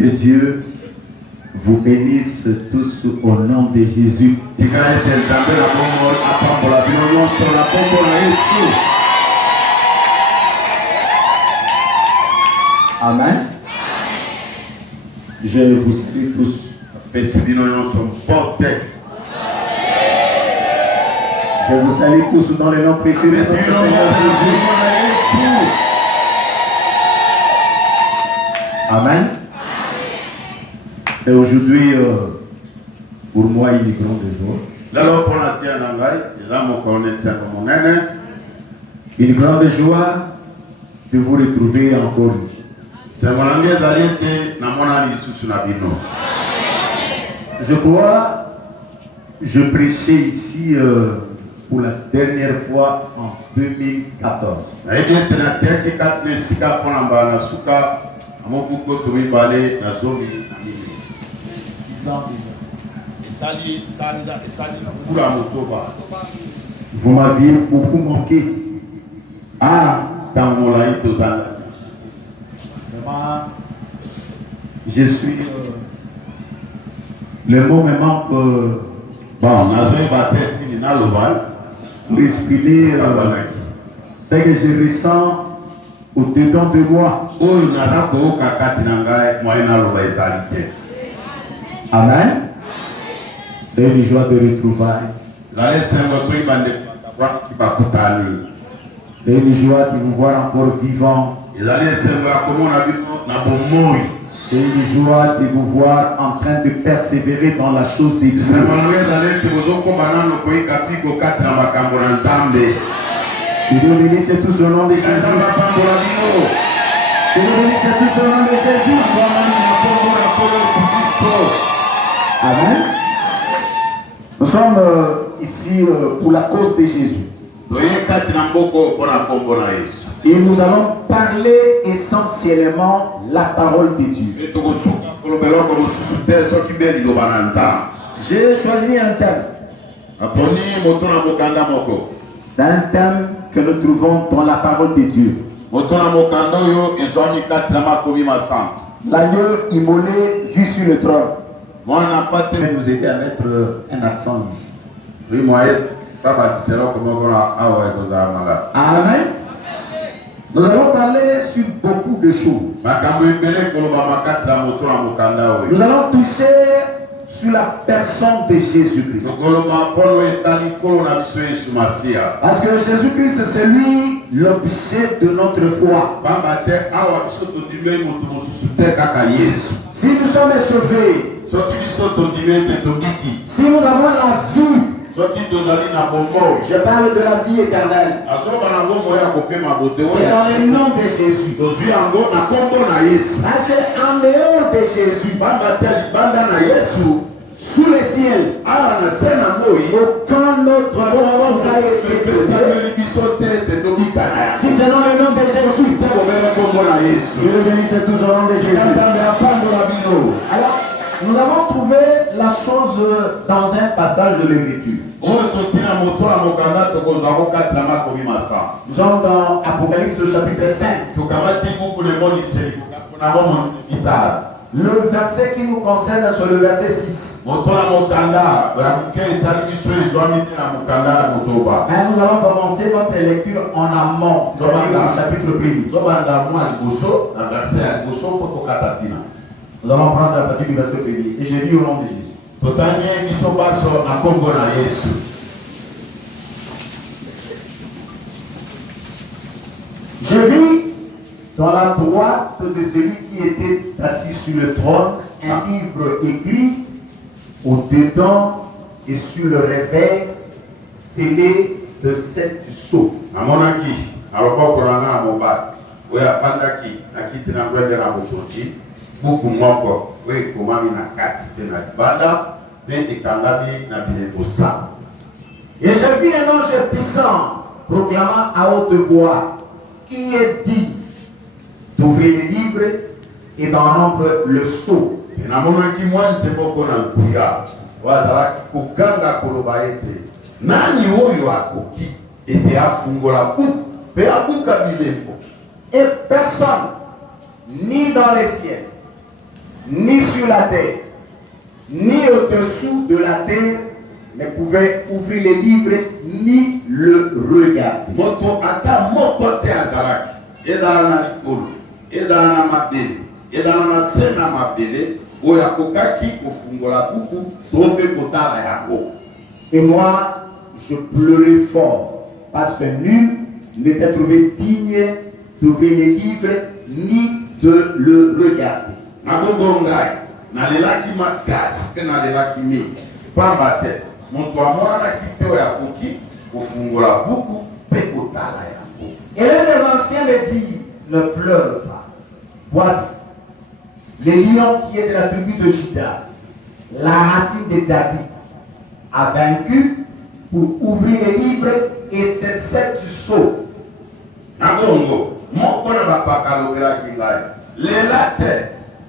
Que Dieu vous bénisse tous au nom de Jésus. Amen. Je vous salue tous. Je vous salue tous dans le nom précieux de notre Seigneur Jésus. Amen. Et aujourd'hui, pour moi, il est grande joie. Une grande joie de vous retrouver encore ici. Je crois, je prêchais ici pour la dernière fois en 2014. Vous m'aviez beaucoup manqué. Ah, dans mon live, je suis. Le mot me manque. Bon, on a pour exprimer ce que je ressens au-dedans de moi. Amen. C'est une joie de retrouvailles. C'est une joie de vous voir encore vivant. C'est une joie de vous voir en train de persévérer dans la chose de Dieu. Que Dieu bénisse tous au nom de Jésus. Que Dieu bénisse tous au nom de Jésus. Amen. Nous sommes ici pour la cause de Jésus. Et nous allons parler essentiellement la parole de Dieu. J'ai choisi un thème. C'est un thème que nous trouvons dans la parole de Dieu. L'agneau immolé vu sur le trône. Nous aider à mettre un accent ici. Amen. Nous allons parler sur beaucoup de choses. Nous allons toucher sur la personne de Jésus-Christ. Parce que Jésus-Christ, c'est lui l'objet de notre foi. Si nous sommes sauvés, si nous avons la vie, je parle de la vie éternelle. C'est dans le nom de Jésus. Parce qu'en dehors de Jésus, sous le ciel, aucun autre nom nous a été donné. Si c'est dans le nom de Jésus, Dieu le bénisse tous au nom de Jésus. Alors, nous avons trouvé la chose dans un passage de l'Écriture. Nous sommes dans Apocalypse chapitre 5. Le verset qui nous concerne, c'est le verset 6. Mais nous allons commencer notre lecture en amont, c'est-à-dire le chapitre 1. Nous allons prendre la partie du verset 1. Et j'ai lu au nom de Jésus. Je vis dans la droite de celui qui était assis sur le trône un livre écrit au-dedans et sur le revers scellé de 7 sceaux. Et je vis un ange puissant proclamant à haute voix, qui est dit d'ouvrir les livres et d'en rompre le sceau. Et personne, ni dans les cieux, ni sur la terre, ni au-dessous de la terre, ne pouvait ouvrir les livres ni le regarder. Moto ata moko te azalaki. Edala na likolo, edala na mabele, edala na se na mabele, oyo akokaki kofungola buku to mpe kotala yango. Et moi, je pleurais fort, parce que nul n'était trouvé digne d'ouvrir les livres ni de le regarder. Nagogongai, nalelaki makasi mpe nalelaki mingi. Pamba te, moto amonanaki te oyo akoki kofungola buku mpe kotala yango. Et l'un des anciens me dit, ne pleure pas. Voici, le lion qui est de la tribu de Juda, la racine de David, a vaincu pour ouvrir les livres et c'est sept sceaux. Nagongo, mon kona bapaka lobela kingai. Lela te,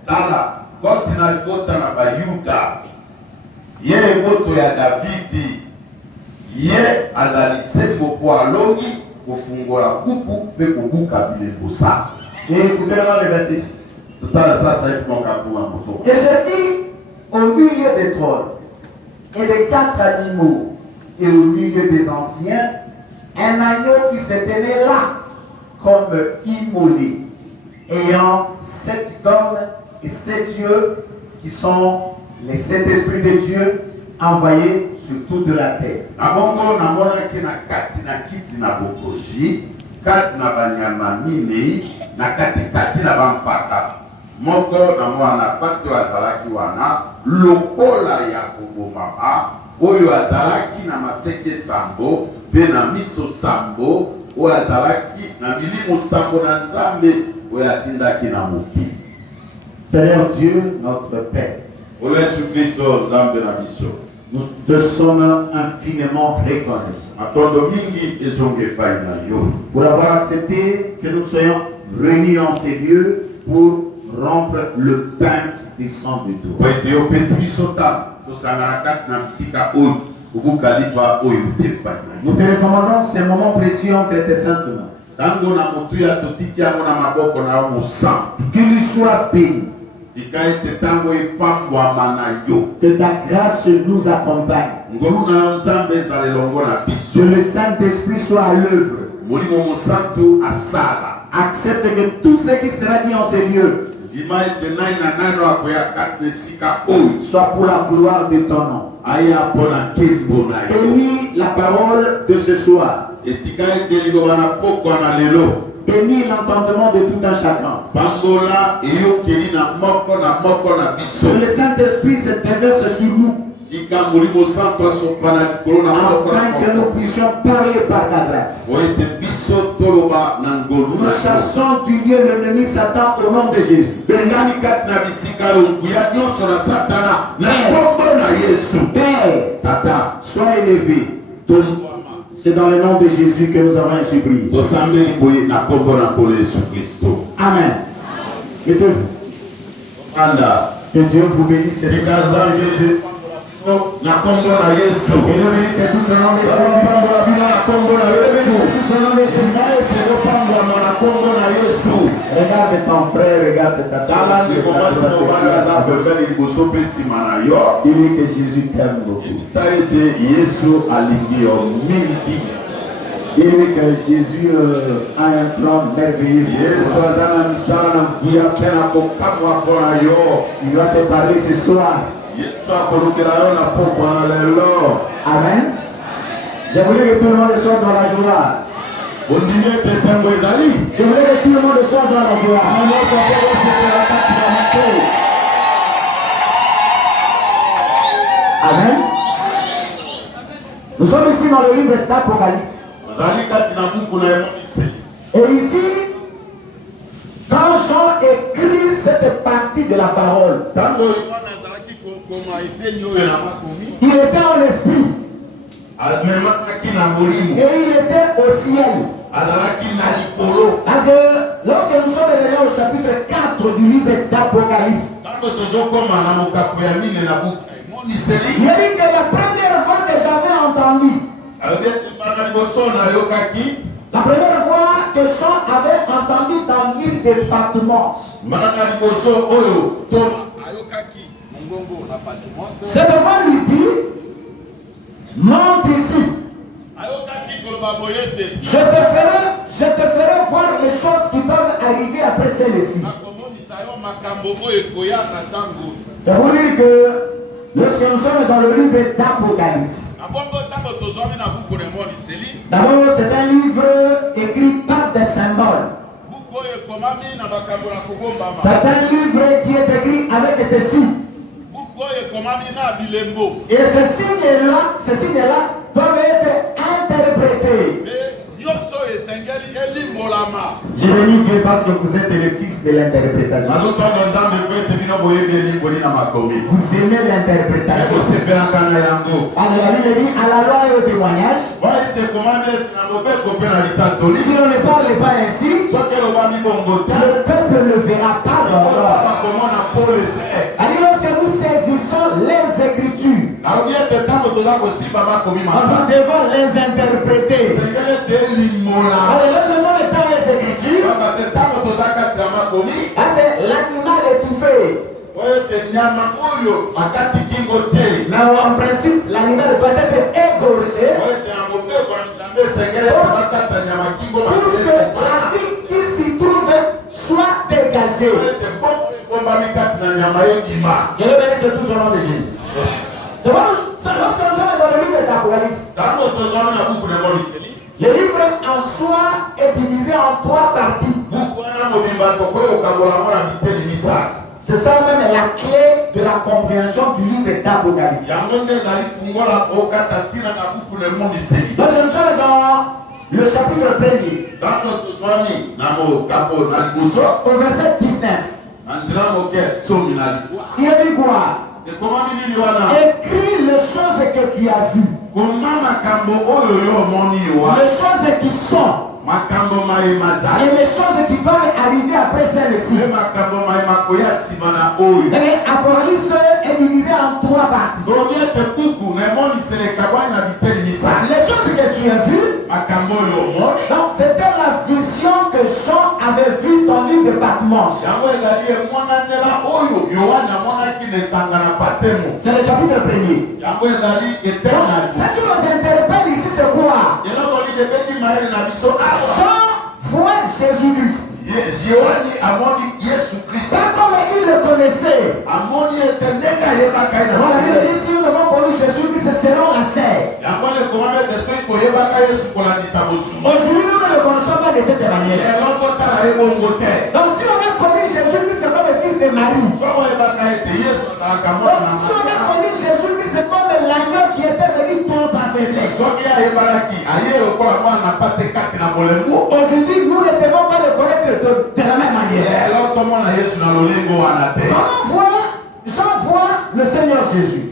tala, kosi na libota na bayuda. Ye boto ya Davidi, ye azalise moko alongi kofungola kupu pe kobuka bileko sa. Et écoutez le verset 6. Et je vis au milieu des trônes et des quatre animaux et au milieu des anciens un agneau qui se tenait là comme immolé, ayant 7 cornes et 7 yeux qui sont les 7 esprits de Dieu envoyés sur toute la terre. Abongo na mona ki na kati na kiti na bokoji, kati na banyama minei, na kati na bampaka. Moko na mwana pati azalaki wana lokola ya kobomama, oyo azalaki na maseke sambo, pe na miso sambo, oyo azalaki na milimo sambo na nzambe, oyo atindaki na moki. Seigneur Dieu, notre Père, nous te sommes infiniment reconnaissants pour avoir accepté que nous soyons réunis en ces lieux pour rompre le pain qui descend de toi. Nous te recommandons ces moments précieux entre tes saintes mains. Qu'il lui soit béni. Que ta grâce nous accompagne. Que le Saint-Esprit soit à l'œuvre. Accepte que tout ce qui sera dit en ces lieux soit pour la gloire de ton nom. Bénis la parole de ce soir. Bénis l'entendement de tout un chacun. Que le Saint-Esprit se déverse sur nous, afin que nous puissions parler par ta grâce. Nous chassons du lieu l'ennemi Satan au nom de Jésus. Père, sois élevé. C'est dans le nom de Jésus que nous avons ainsi prié. Amen. Que Dieu vous bénisse. Regarde ton frère, regarde ta soeur. Dis-lui que Jésus t'aime beaucoup. Dis-lui que Jésus a un plan merveilleux. Il va te parler ce soir. Amen. Je voulais que tout le monde soit dans la joie. Je voulais que tout le monde soit dans la joie. Amen. Nous sommes ici dans le livre d'Apocalypse. Et ici, quand Jean écrit cette partie de la parole, il était en esprit. Et il était au ciel. Parce que lorsque nous sommes allés au chapitre 4 du livre d'Apocalypse, il a dit que la première fois que j'avais entendu, la première fois que Jean avait entendu dans l'île de Patmos, C'est devant lui dire, monte ici. Je te ferai voir les choses qui doivent arriver après celle-ci. C'est pour dire que lorsque nous sommes dans le livre d'Apocalypse, d'abord c'est un livre écrit par des symboles. C'est un livre qui est écrit avec des signes. Et ces signes-là doivent être interprétés. Je bénis Dieu parce que vous êtes les fils de l'interprétation. Vous aimez l'interprétation. Alors la Bible dit à la loi et au témoignage. Si on ne parle pas ainsi, le peuple ne verra pas l'horreur. Alors lorsque nous saisissons les Écritures, nous devons les interpréter. Alors le nom étant les Écritures, c'est l'animal étouffé. Mais en principe, l'animal doit être égorgé pour que la vie qui s'y trouve soit dégagée. Je le bénisse tout au nom de Jésus. C'est bon, lorsque nous sommes dans le livre d'Apocalypse, le livre en soi est divisé en 3 parties. C'est ça même la clé de la compréhension du livre d'Apocalypse. Donc nous sommes dans le chapitre 1er, au verset 19. Il dit quoi? Écris les choses que tu as vues, les choses qui sont, et les choses qui peuvent arriver après celles-ci. L'Apocalypse est divisé en 3 parties. Les choses que tu as vues, donc c'était la vision que Jean avait vue dans l'île de Patmos. C'est le chapitre 1er. Ce qui nous interpelle ici, c'est quoi? Jean voit Jésus-Christ. Pas comme il le connaissait. Si nous avons connu Jésus-Christ, c'est selon la chair. Aujourd'hui, nous ne le connaissons pas de cette manière. Donc, si on a connu Jésus-Christ, c'est comme le fils de Marie. Donc, si on a connu Jésus-Christ, c'est comme l'agneau qui était venu dans sa faiblesse. Aujourd'hui, nous ne devons pas le connaître de la même manière. Jean voit le Seigneur Jésus.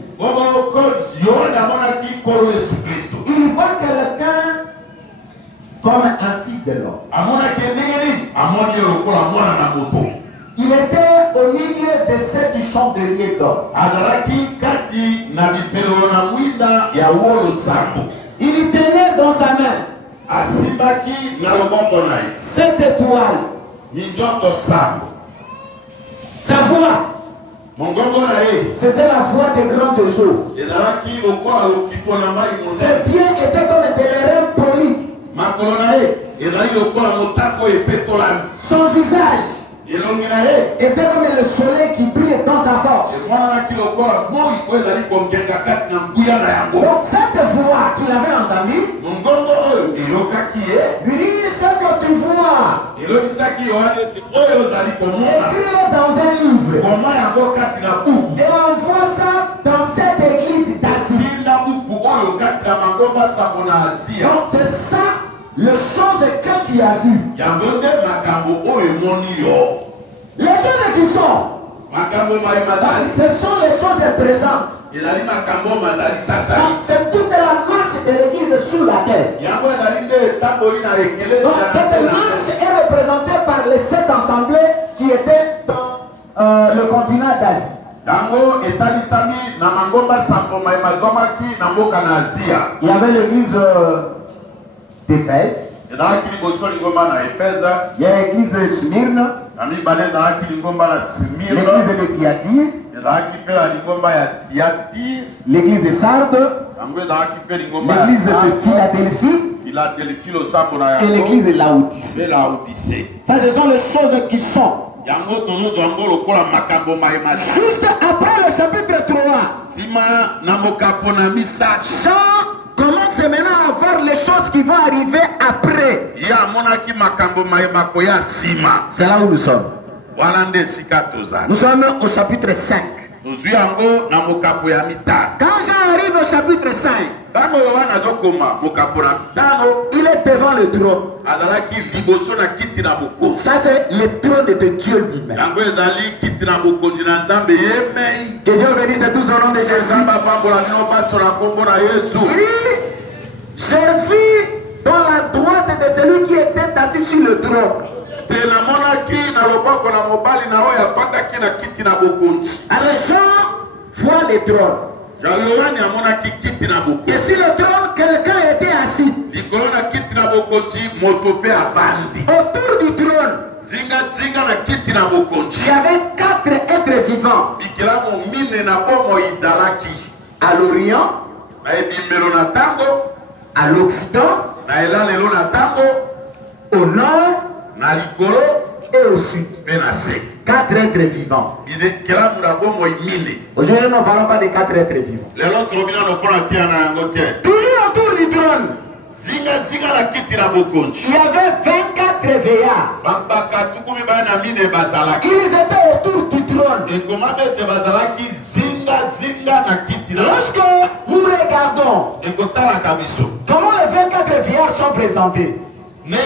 Il voit quelqu'un comme un fils de l'homme. Il était au milieu de ceux qui chantent de d'or. Il tenait dans sa main 7 étoiles. Sa voix, c'était la voix des grandes eaux. Ses pieds étaient comme des reins polis. Son visage était comme le soleil qui brille dans sa force. Donc cette voix qu'il avait entendue lui dit, ce que tu vois, écris-le dans un livre et envoie ça dans cette église d'Asie. Donc c'est ça les choses que tu as vues. Les choses qui sont, ce sont les choses présentes. C'est toute la marche de l'église sur la terre. Donc cette marche est représentée par les 7 assemblées qui étaient dans le continent d'Asie. Il y avait l'église d'Éphèse. Il y a l'église de Smyrne, l'église de Thyatire, l'église de Sardes, l'église de Philadelphie et l'église de Laodicée. Ça, ce sont les choses qui sont. Juste après le chapitre 3, Jean commence maintenant à voir les choses qui vont arriver après. C'est là où nous sommes. Nous sommes au chapitre 5. Quand j'arrive au chapitre 5, il est devant le trône. Ça, c'est le trône de Dieu lui-même. Que Dieu bénisse tous au nom de Jésus. J'ai vu dans la droite de celui qui était assis sur le trône. Alors Jean voit le trône. Et sur le trône, quelqu'un était assis. Autour du trône, il y avait 4 êtres vivants. À l'Orient, à l'Occident, au nord et au sud. 4 êtres vivants. Aujourd'hui, nous ne parlons pas des 4 êtres vivants. Toujours autour du trône, il y avait 24 veillards. Ils étaient autour du trône. Lorsque nous regardons comment les 24 veillards sont présentés, nous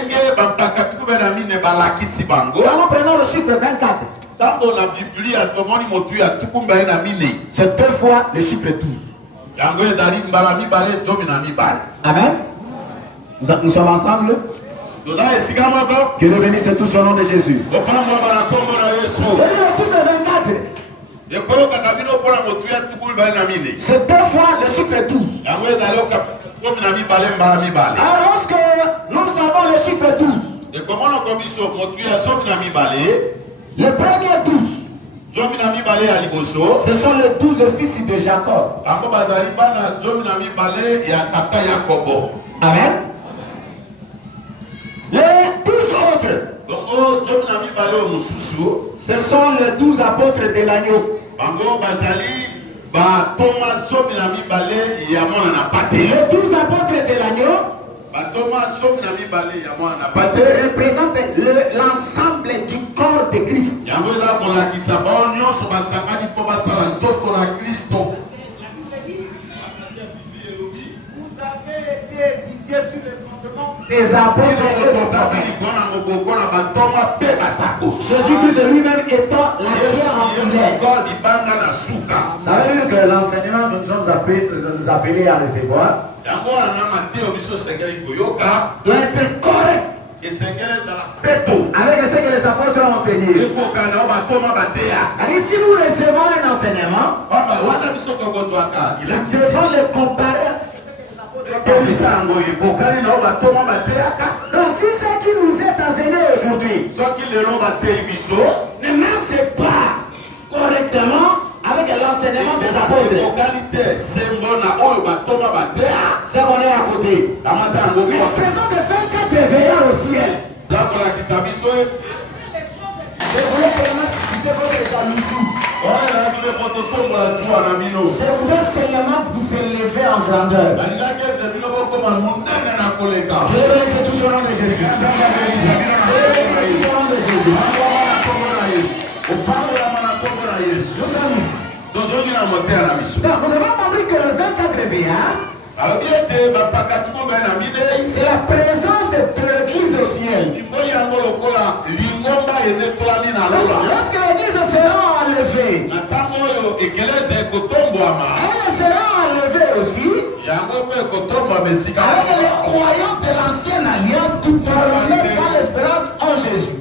prenons le chiffre 24. C'est 2 fois le chiffre 12. Amen. Nous sommes ensemble. Que nous bénisse tous au nom de Jésus. C'est le chiffre 24. C'est 2 fois le chiffre 12. Alors lorsque nous avons le chiffre 12, le premier 12, ce sont les 12 fils de Jacob. Amen. Les 12 autres, ce sont les 12 apôtres de l'agneau. Les 12 apôtres de l'agneau représentent l'ensemble du corps de Christ. Des apôtres Jésus-Christ de lui-même étant la pierre angulaire. Ça veut dire que l'enseignement que nous sommes appelés à recevoir doit être correct avec ce que les apôtres ont enseigné. Si nous recevons un enseignement, nous devons le comparer. Donc si ce qui nous est enseigné aujourd'hui ne marche pas correctement avec l'enseignement des apôtres, c'est qu'on est à côté. Mais faisons de 24 veillards au ciel. Je voudrais seulement vous élever en grandeur. Donc, vous devez compris que le 24 veillards, c'est la présence de l'église au ciel. Lorsque l'église sera enlevée, elle sera enlevée aussi avec les croyants de l'ancienne alliance qui parlent par l'espérance en Jésus.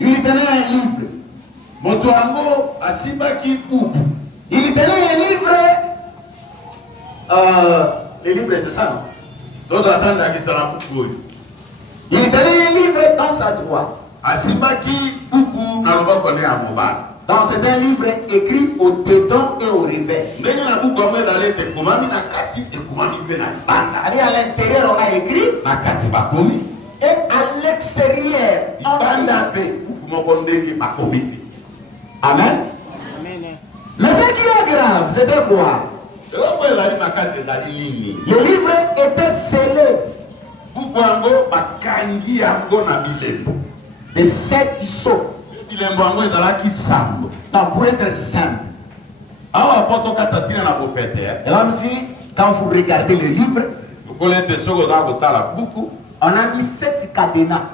Il tenait un livre. Il tenait un livre. Les livres, c'est ça, non? Il tenait un livre dans sa droite. Donc c'est un livre écrit au dedans et au revers. Et à l'intérieur on a écrit. Et à l'extérieur on a écrit. Amen. Mais ce qui est grave, c'était quoi? Le livre était scellé de 7 sceaux. Non, pour être simple. Et même si, quand vous regardez le livre, on a mis 7 cadenas.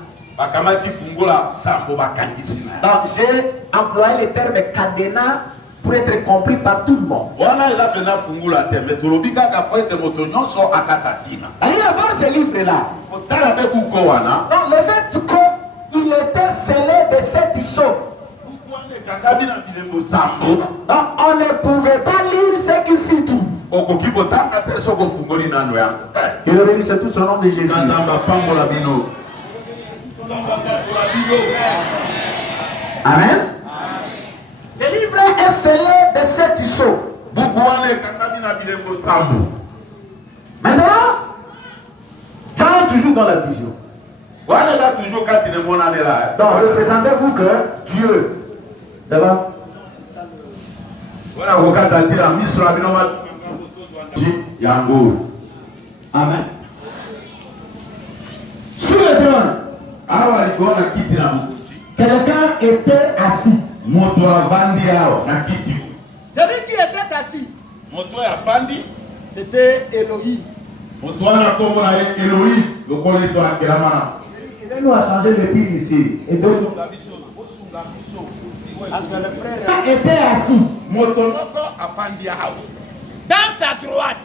Donc j'ai employé le terme cadenas pour être compris par tout le monde. Allez voir ce livre-là. Donc le fait qu'il était scellé de 7 sceaux. Donc on ne pouvait pas lire ce qui s'y trouve. Et le bénisse tout son nom de Jésus. Amen. Le livre est scellé de 7 sceaux. Maintenant, quand toujours dans la vision. Donc, représentez-vous que Dieu, d'abord, amen. Sur le trône, quelqu'un était assis. Celui qui était assis, c'était Elohim. Il nous a changé de pile ici. Et donc, était assis. Dans sa droite,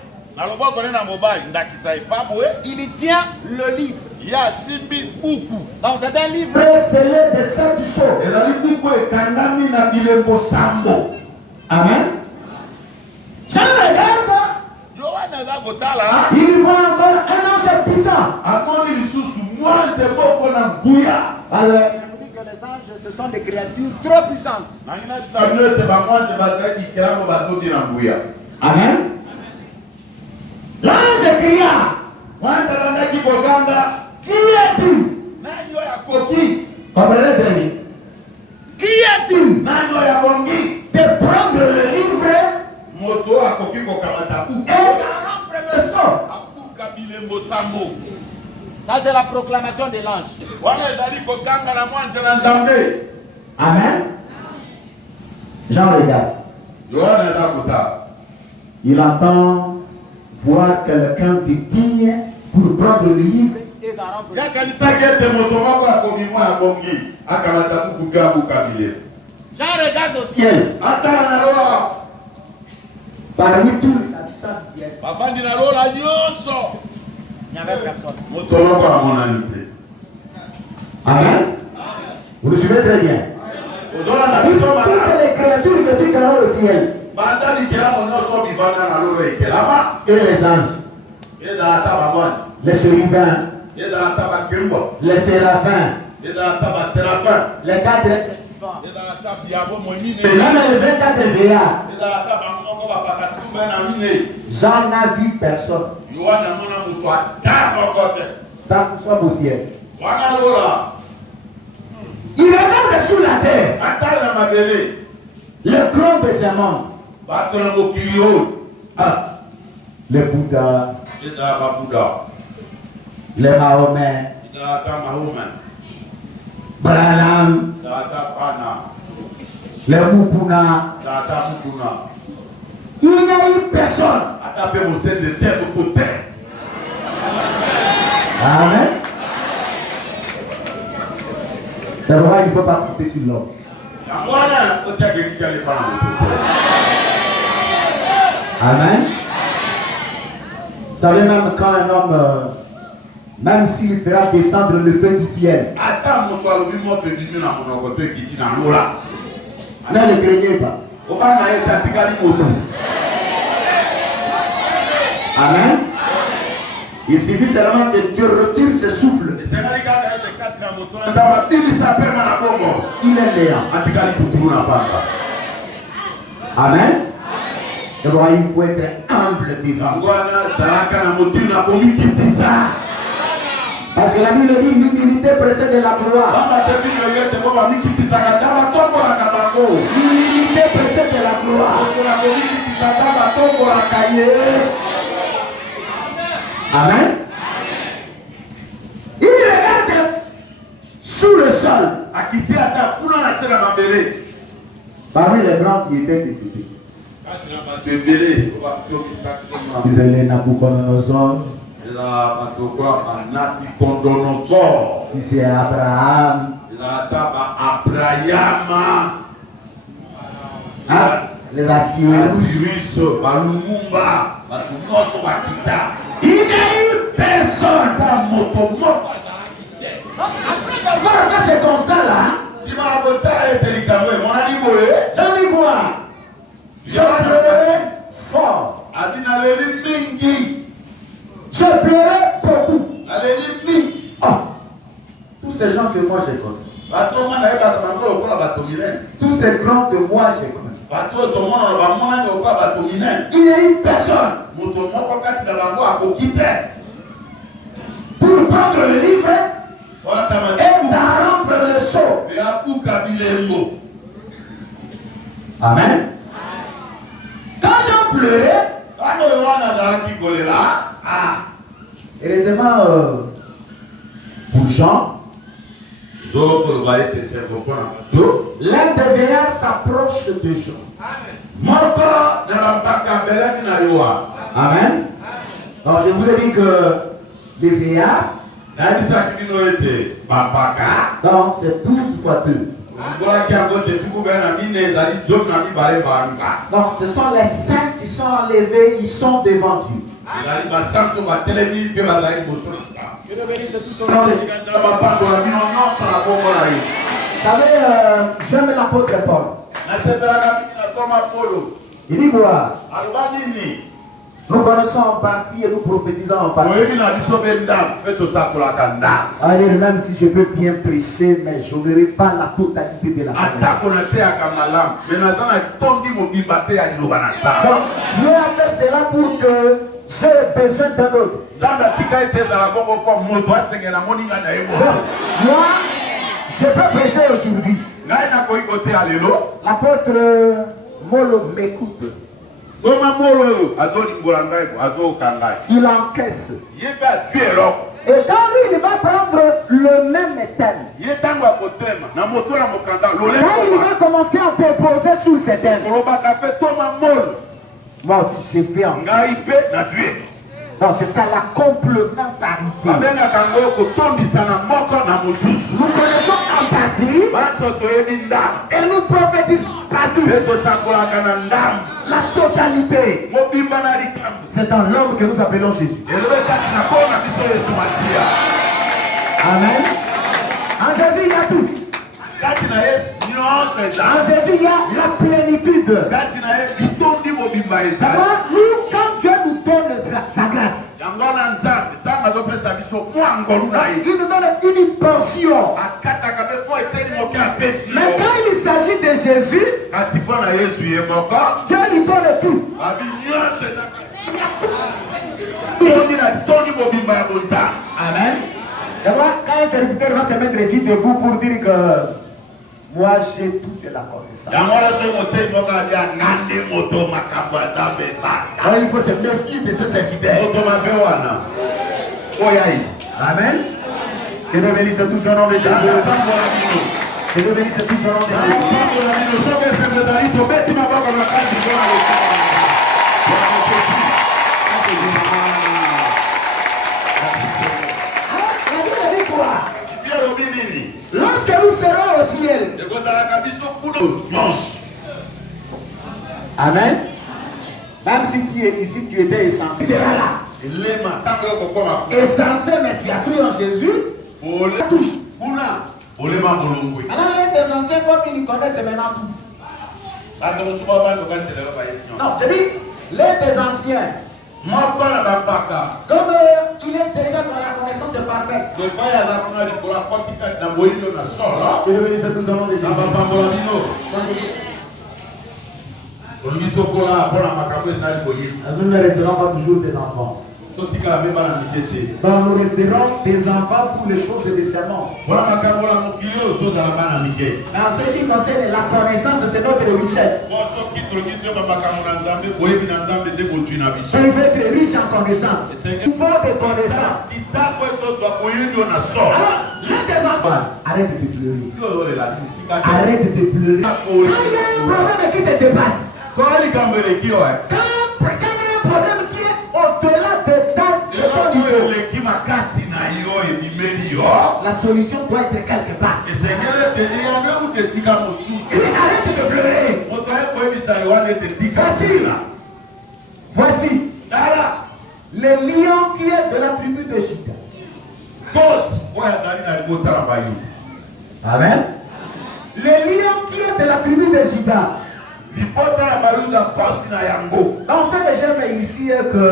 il tient le livre. Donc c'est un livre scellé de 7 sceaux. Amen. Je regarde. Il voit encore un ange puissant. Alors, je vous dis que les anges, ce sont des créatures trop puissantes. Amen. L'ange cria. Qui est-il? Comprenez très bien. Qui est-il? De prendre le livre et d'en rompre le sceau. Ça c'est la proclamation de l'ange. Amen. Jean regarde. Il entend voir quelqu'un qui digne pour prendre le livre et d'en rompre le sceau. Jean regarde au ciel. Parmi tous les habitants du ciel, il n'y avait personne. Amen. Vous le suivez très bien. Toutes les créatures que tu connais au ciel, et les anges, les chérubins, les séraphins, les 4 et même les 24 vieillards, j'en ai vu personne. Tant que soit au ciel. Il regarde sur la terre. Le trône de ses membres. Les Bouddhas, les Mahomet, Branham, les Mukuna. Il n'y a eu personne. Amen. C'est vrai, il ne faut pas couper sur l'homme. Amen. Vous savez, même quand un homme, même s'il fera descendre le feu du ciel, ne le craignez pas. Amen. Il suffit seulement que tu retires ce souffle. Il est néant. Amen. Et voilà, il faut être humble devant. Parce que la Bible dit l'humilité précède la gloire. L'humilité précède la gloire. Amen. Il regarde sous le sol. Parmi les grands qui étaient discutés. Vous allez Nabucodonosor. Si c'est Abraham. Les Assyriens. Il n'y a eu personne. Après avoir fait ce constat-là, j'en ai quoi? Je pleurais fort. Je pleurais beaucoup. Oh, tous ces gens que moi j'ai connus. Tous ces grands que moi j'ai connus. Il n'y a eu personne pour prendre le livre et d'arrompre le seau. Amen. Quand j'ai pleuré, heureusement pour Jean, l'un des veillards s'approche de Jean. Amen. Alors je vous ai dit que les veillards, donc c'est 12 fois 2. Donc ce sont les saints qui sont enlevés, ils sont devant Dieu. Vous savez, j'aime l'apôtre Paul. Il dit quoi? Nous connaissons en partie et nous prophétisons en partie. Allez, même si je peux bien prêcher, mais je n'aurai pas la totalité de la parole. Donc, Dieu a fait cela pour que j'ai besoin d'un autre. Moi, je peux prêcher aujourd'hui. L'apôtre Molo m'écoute. Il encaisse. Et quand lui, il va prendre le même thème. Quand il va commencer à déposer sur ces thèmes. Moi aussi, j'ai fait en donc c'est ça la complémentarité. Nous connaissons en partie et nous prophétisons partout. La totalité. C'est dans l'homme que nous appelons Jésus. Amen. En Jésus, il y a tout. En Jésus, il y a la plénitude. Nous, quand Dieu nous donne sa grâce, il nous donne une portion. Mais quand il s'agit de Jésus, Dieu lui donne tout. Amen. D'abord, quand un serviteur va se mettre ici debout pour dire que moi j'ai tout de la connaissance. Alors il faut se méfier de ce serviteur. Amen. Que Dieu bénisse tout son nom de Jésus. Que Dieu bénisse tout son nom de lorsque nous serons au ciel, amen. Même si tu es ici, tu étais essentiel. Tu seras là. Essentiel, mais tu as cru en Jésus. Tout. Alors les anciens, comme ils connaissent maintenant tout. Non, je dis, les anciens, Comme il est déjà dans la connaissance parfaite. Que le bénisse tous au nom de Jésus. Nous ne resterons pas toujours des enfants. Nous resterons des enfants pour les choses des serments. Mais en ce qui concerne la connaissance, c'est notre richesse. Il faut être riche en connaissance. Il faut des connaissances. Alors, l'un des enfants, arrête de pleurer. Arrête de pleurer. Quand il y a un problème qui te dépasse, quand il y a un problème qui est au-delà de ta la solution doit être quelque part. Arrête de pleurer. Voici le lion qui est de la tribu de Juda. Amen. Le lion qui est de la tribu de Juda. En fait, j'aime ici que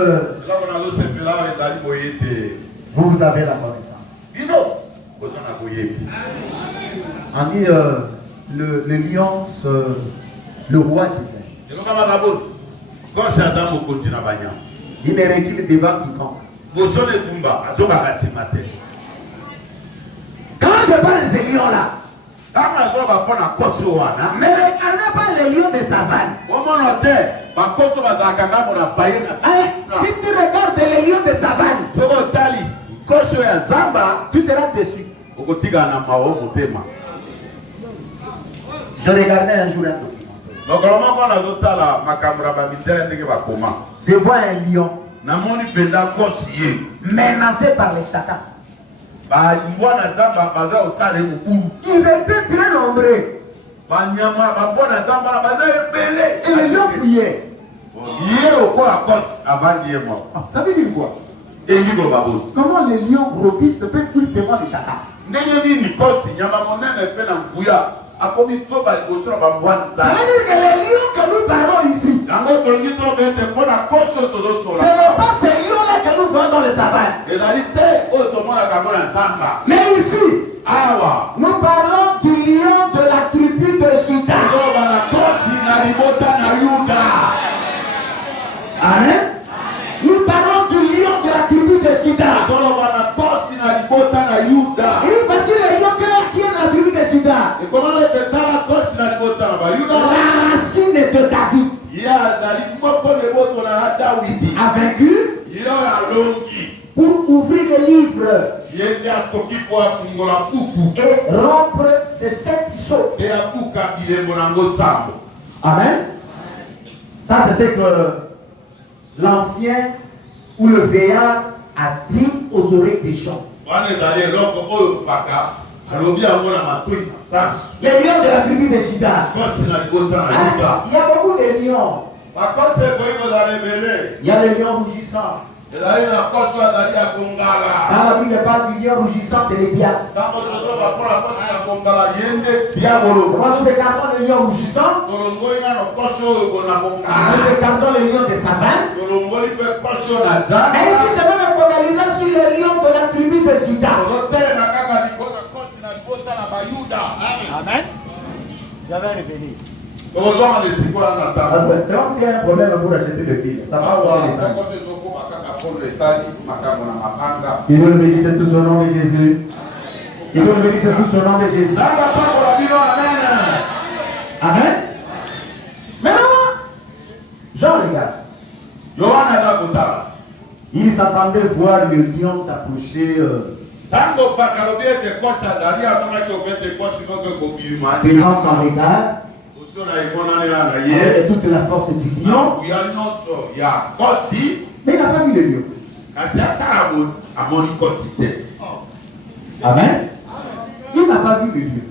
vous avez la connaissance. On dit le lion, le roi divin. Il ne recule devant quiconque. Quand je parle de ce lion-là, mais regardez pas les lions de savane. Si tu regardes les lions de savane, tu seras déçu. Je regardais un jour un documentaire. Je vois un lion menacé par les chacals. Ils étaient très nombreux. Et les lions fuyaient. Ça veut dire quoi? Comment les lions robustes peuvent fuir devant les chacals? Ça veut dire que les lions que nous parlons ici, ce n'est pas ces lions-là que nous voyons dans les savanes. Mais ici, nous parlons du lion de la tribu de Juda. Amen. Nous parlons du lion de la tribu de Juda. Et voici le lion qui est de la tribu de Juda. La racine de David a vaincu pour ouvrir le livre et rompre ces 7 sceaux. Amen. Ça, c'est ce que l'ancien ou le vieillard a dit aux oreilles des gens. Les lions de la tribu de Juda. Il y a beaucoup de lions. Il y a les lions rugissants. Quand la Bible parle du lion rugissant, c'est les diables. Quand nous regardons le lion rugissant, nous regardons le lion de savane. Mais ici, je vais me focaliser sur le lion de la tribu de Juda. Amen. J'avais revenir. C'est comme s'il y a un problème pour acheter le fil. Ça va il veut le bénir tous au nom de Jésus. Il veut le bénir tous au nom de Jésus. Amen. Amen. Maintenant, Jean regarde. Il s'attendait voir le lion s'approcher. Devant son regard. Avec toute la force du lion. Mais il n'a pas vu le lion. Amen. Il n'a pas vu le lion.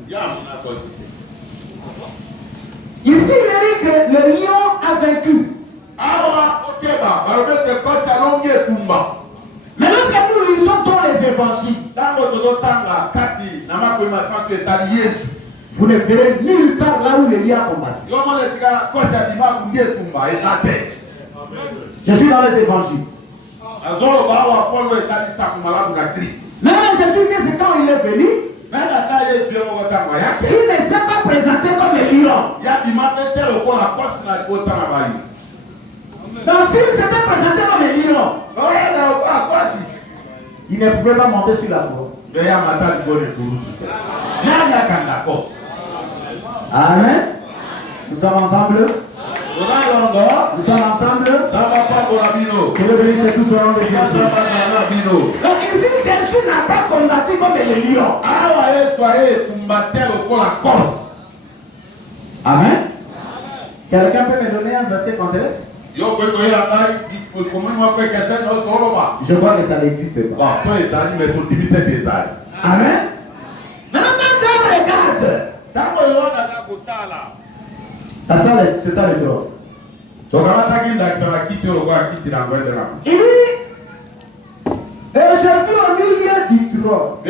Ici, il est dit que le lion a vaincu. Mais lorsque nous lisons dans les évangiles, vous ne verrez nulle part là où le lion a combattu. Je suis dans les évangiles. Mais Jésus dit que quand il est venu, il ne s'est pas présenté comme un lion. Donc s'il s'était présenté comme un lion, il ne pouvait pas monter sur la croix. Amen. Nous sommes ensemble. Nous sommes ensemble. Que le béni c'est tout au nom de Jésus. Donc ici, Jésus n'a pas combattu comme le lion. Amen. Quelqu'un peut me donner un verset contraire? Je crois que ça n'existe pas. Amen. Maintenant, quand je regarde, c'est ça le trône. Il dit, et je suis au milieu du trône. Et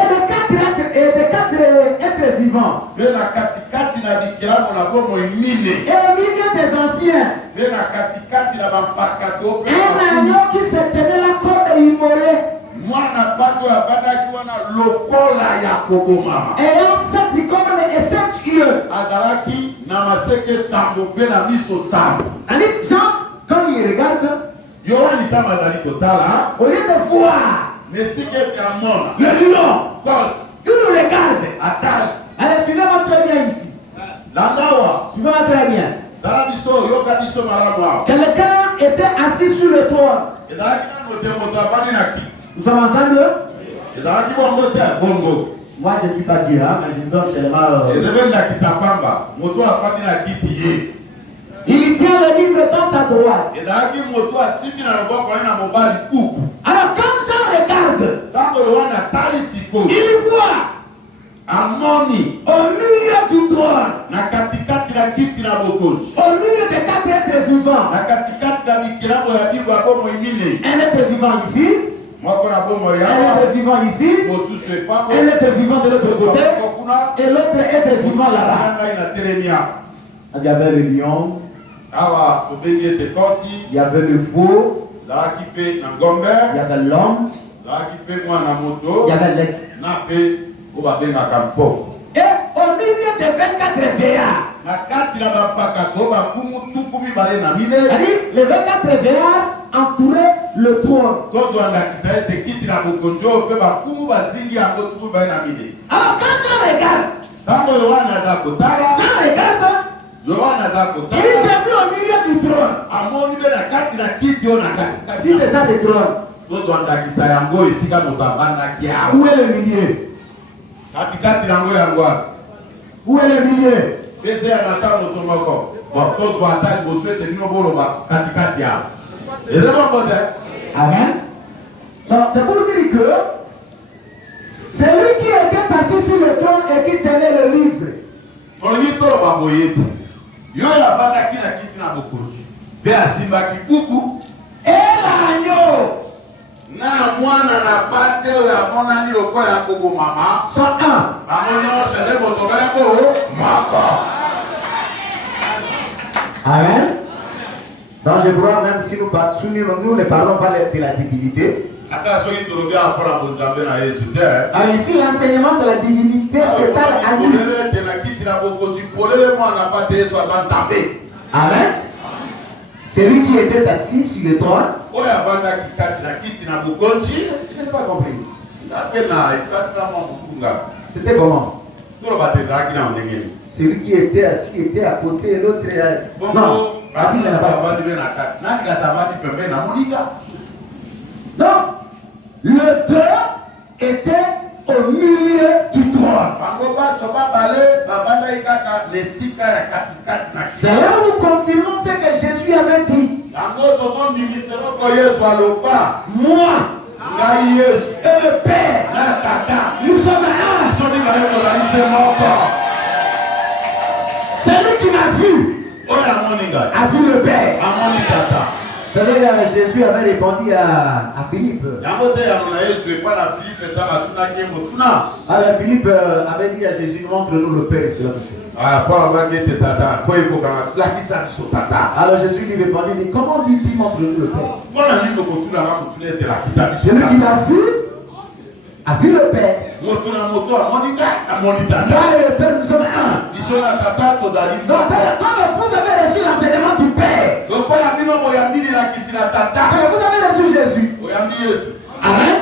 les quatre êtres vivants. Et au milieu des anciens. Un agneau qui se tenait la corde immolée. Ayant 7 cornes et 7 yeux. Jean, quand il regarde, au lieu de voir le lion, il nous regarde. Allez, suivez-moi très bien ici. Suivez-moi très bien. Quelqu'un était assis sur le trône. Nous sommes ensemble? Moi je ne suis pas Dieu, mais je donne seulement. Il tient le livre dans sa droite. Alors quand Jean regarde, il voit au milieu du trône, au milieu des 4 êtres vivants, un être vivant ici, un être vivant ici, un être vivant de l'autre côté, et l'autre être vivant là-bas. Il y avait le lion, il y avait le faux, il y avait l'homme, il y avait l'aigle. Et au milieu des 24 veillards, les 24 veillards entouraient le trône. Alors quand je regarde, il dit j'ai vu au milieu du trône. Si c'est ça le trône, où est le milieu? Où est le milieu? Amen. Donc c'est pour dire que c'est lui qui était assis sur le trône et qui tenait le livre. Et l'agneau sont un. Amen. Donc je crois même si nous ne parlons pas de la divinité. Alors ici l'enseignement de la divinité c'est pas à nous. Amen. Celui qui était assis sur le trône. Je n'ai pas compris. C'était comment? Celui qui était assis était à côté et l'autre est... Non. Donc, le trône était au milieu du trône. D'ailleurs, nous confirmons ce que Jésus avait dit. Moi et le Père, nous sommes un. Celui qui m'a vu a vu le Père. Jésus avait répondu à Philippe. Alors Philippe avait dit à Jésus, montre-nous le Père. Alors Jésus lui répondit, mais comment dit-il montre-nous le Père? Celui qui l'a vu a vu le Père. Moi et le Père, nous sommes un. Donc, quand vous avez reçu l'enseignement du Père, vous avez reçu Jésus. Amen.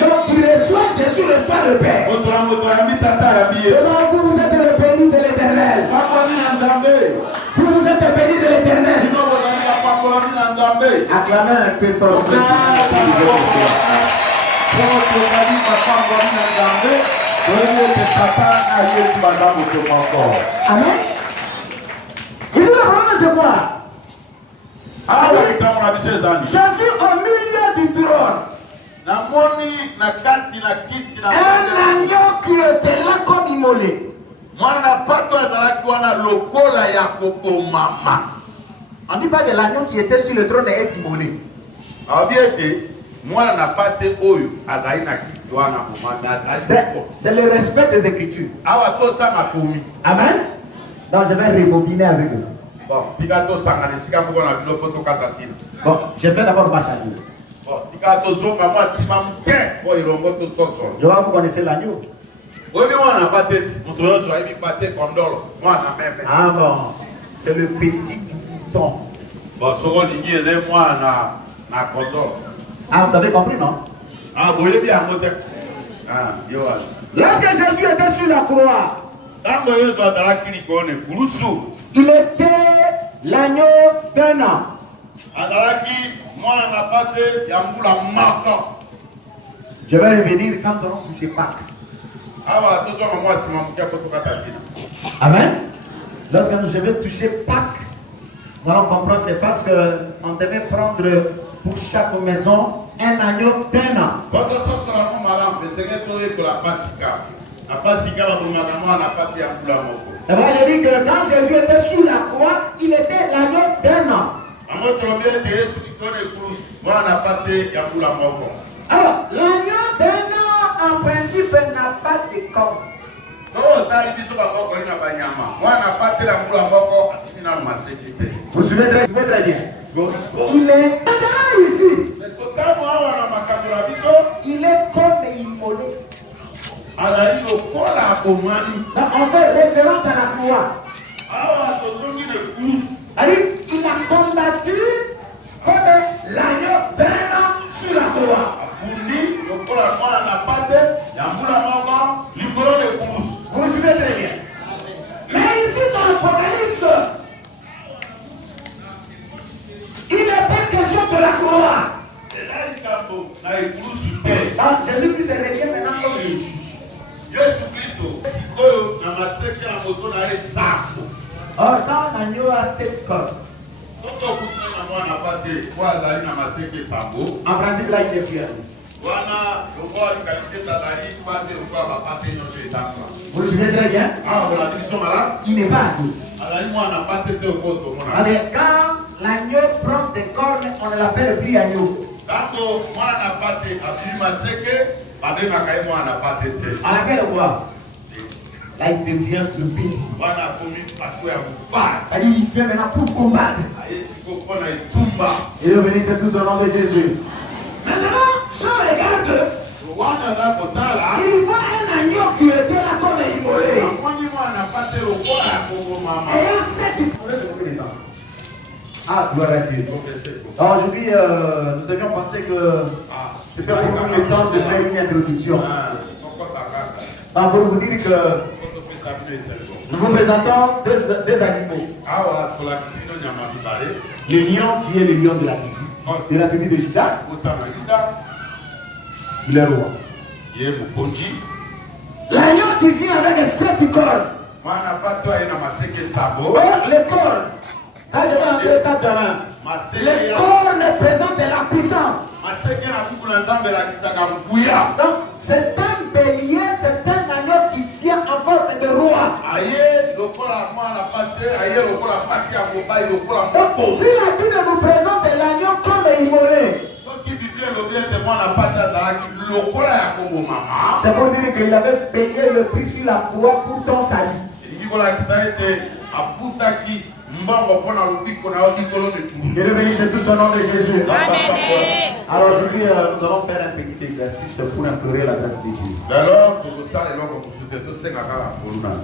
Donc, tu reçois Jésus, reçoit le Père. Donc, vous êtes le béni de l'Éternel. Vous êtes béni de l'Éternel. Acclamez un peu fort. Amen. Il est vraiment de moi. Jésus au milieu du trône. Un agneau qui était là comme immolé. On ne dit pas de l'agneau qui était sur le trône et est immolé. C'est le respect des Écritures. Amen. Donc je vais rebobiner avec eux. Bon, je vais d'abord m'assalir. Je vois vous connaissez l'agneau. Ah bon, c'est le petit ton. Ah, vous avez compris, non? Lorsque Jésus était sur la croix, il était l'agneau d'un an. Je vais revenir quand on touche Pâques. Amen. Lorsque nous devons toucher Pâques, nous allons comprendre que c'est parce qu'on devait prendre pour chaque maison un agneau d'un an. Et bien, je dis que quand Jésus était sur la croix, il était l'agneau d'un an. Alors, l'agneau d'un an, en principe, n'a pas de corps. Vous suivez très bien. Il est ici. Il est comme immolé. On fait référence à la croix. Il a combattu comme l'agneau d'un an sur la croix. Vous suivez très bien. Mais ici dans l'Apocalypse, il n'est pas question de la croix. Jésus-Christ est réglé maintenant comme lui. Or, quand l'agneau a cette corde, en principe, là, il est fier. Vous le suivez très bien? Il n'est pas assis. Alors, quand l'agneau prend des cornes, on ne l'appelle plus agneau. À laquelle voix? Là, il devient le pays. Il fait maintenant pour combattre. Et le bénisse tous au nom de Jésus. Maintenant, je regarde. Il voit un agneau qui était là comme immolé. Et là, c'est ah, gloire à Dieu. Alors aujourd'hui, nous devions penser que c'était pour nous le temps de faire une introduction. Pour vous dire que nous vous présentons deux animaux. Le lion qui est le lion de la tribu de Juda. Il est roi. L'agneau qui vient avec 7 cornes. Les cornes. Ça, je vais entrer ça demain. Les cornes représentent la puissance. Donc, c'est un bélier, c'est un agneau qui tient en forme de roi. Donc, si la Bible nous présente l'agneau comme immolé, c'est pour dire qu'il avait payé le prix sur la croix pour ton salut. Et le bénisse tout au nom de Jésus. Alors aujourd'hui, nous allons faire un petit exercice pour implorer la grâce de Dieu.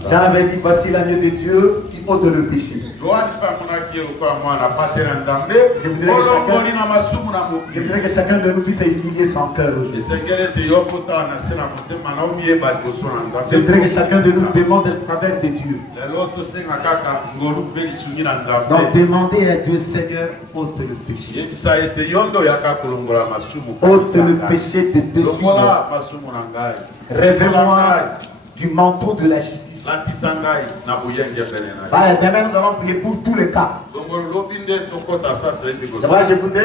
J'avais dit, voici l'agneau de Dieu qui ôte le péché. Je voudrais que chacun de nous puisse humilier son cœur. Je voudrais que chacun de nous demande le travers de Dieu. Donc demandez à Dieu, Seigneur, ôte le péché. Ôte le péché de dessus. Rêvez-moi du manteau de la justice. Demain nous allons prier pour tous les cas. Je voudrais